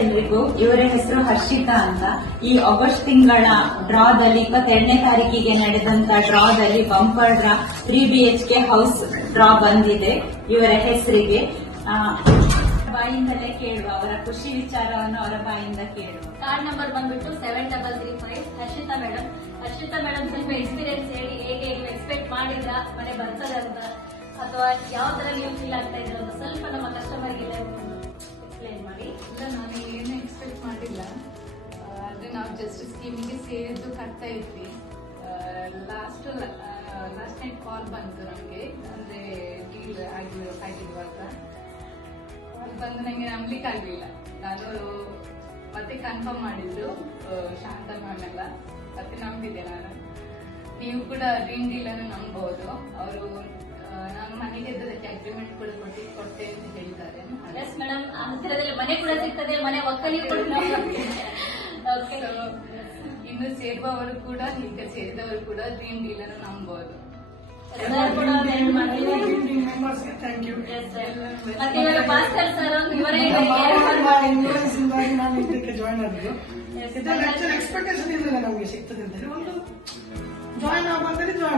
ಎಲ್ರಿಗೂ. ಇವರ ಹೆಸರು ಹರ್ಷಿತಾ ಅಂತ. ಈ ಆಗಸ್ಟ್ ತಿಂಗಳ ಡ್ರಾದಲ್ಲಿ 22ನೇ ತಾರೀಕಿಗೆ ನಡೆದಂತ ಡ್ರಾದಲ್ಲಿ bumper draw 3 BHK house draw ಬಂದಿದೆ ಇವರ ಹೆಸರಿಗೆ. ಬಾಯಿಂದಲೇ ಕೇಳುವ, ಅವರ ಖುಷಿ ವಿಚಾರವನ್ನು ಅವರ ಬಾಯಿಂದ ಕೇಳುವ. ಕಾರ್ಡ್ ನಂಬರ್ ಬಂದ್ಬಿಟ್ಟು 7335. ಹರ್ಷಿತಾ ಮೇಡಮ್ ಸ್ವಲ್ಪ ಎಕ್ಸ್ಪೀರಿಯನ್ಸ್ ಹೇಳಿ, ಹೇಗೆ ನೀವು ಎಕ್ಸ್ಪೆಕ್ಟ್ ಮಾಡಿದ್ರ ಮನೆ ಬರ್ತದೆ ಅಂತ, ಅಥವಾ ಯಾವ ತರ ನೀವು ಫೀಲ್ ಆಗ್ತಾ ಇದ್ರ ಅಂತ ಸ್ವಲ್ಪ ನಮ್ಮ ಕಸ್ಟಮರ್ಗೆಲ್ಲ ಎಕ್ಸ್ಪ್ಲೈನ್ ಮಾಡಿ. ಇಲ್ಲ, ನಾನು ಏನು ಎಕ್ಸ್ಪೆಕ್ಟ್ ಮಾಡಿಲ್ಲ. ಆದ್ರೆ ನಾವು ಜಸ್ಟ್ ಸ್ಕೀಮಿಗೆ ಸೇರಿದ್ದು ಕಟ್ತಾ ಇದ್ವಿ. ಲಾಸ್ಟ್ ನೈಟ್ ಕಾಲ್ ಬಂತು ನಮಗೆ, ಅಂದ್ರೆ ಡೀಲ್ ಆಗಿರುವಾಗ ಕಾಲ್ ಬಂದು ನಂಗೆ ನಂಬ್ಲಿಕ್ಕೆ ಆಗ್ಲಿಲ್ಲ. ನಾನು ಮತ್ತೆ ಕನ್ಫರ್ಮ್ ಮಾಡಿದ್ರು ಶಾಂತ ಮ್ಯಾಮ್ ಎಲ್ಲ, ಮತ್ತೆ ನಂಬಿದೆ ನಾನು. ನೀವು ಕೂಡ ಡ್ರೀಮ್ ಡೀಲ್ ಅನ್ನು ನಂಬಬಹುದು. ಅವರು ನಾನು ಮನೆಗೆ ಅದಕ್ಕೆ ಅಗ್ರಿಮೆಂಟ್ ಕೂಡ ಕೊಡ್ತೇವೆ ಅಂತ ಹೇಳಿದ್ದಾರೆ. ಎಸ್ ಮೇಡಮ್, ಹತ್ತಿರದಲ್ಲಿ ಮನೆ ಕೂಡ ಸಿಗ್ತದೆ, ಮನೆ ಒಕ್ಕಲಿ ಕೂಡ ಇನ್ನು ಸೇರುವವರು ಕೂಡ, ಈಗ ಸೇರಿದವರು ಕೂಡ ಡ್ರೀಮ್ ಡೀಲ್ ಅನ್ನು ನಂಬಬಹುದು. ಮತ್ತೆ ಇವಾಗ ಭಾಸ್ಕರ್ ಸರ್ ಇವರೇ ನಾನು ಇದಕ್ಕೆ ಜಾಯ್ನ್ ಆಗಿದ್ದು. ಎಕ್ಸ್ಪೆಕ್ಟೇಷನ್ ಇರಲಿಲ್ಲ ನಮಗೆ ಸಿಗ್ತದೆ ಅಂತ ಹೇಳಿ. ಒಂದು ಜಾಯ್ನ್ ಆಗುವಂತಲ್ಲಿ ಜಾಯ್ನ್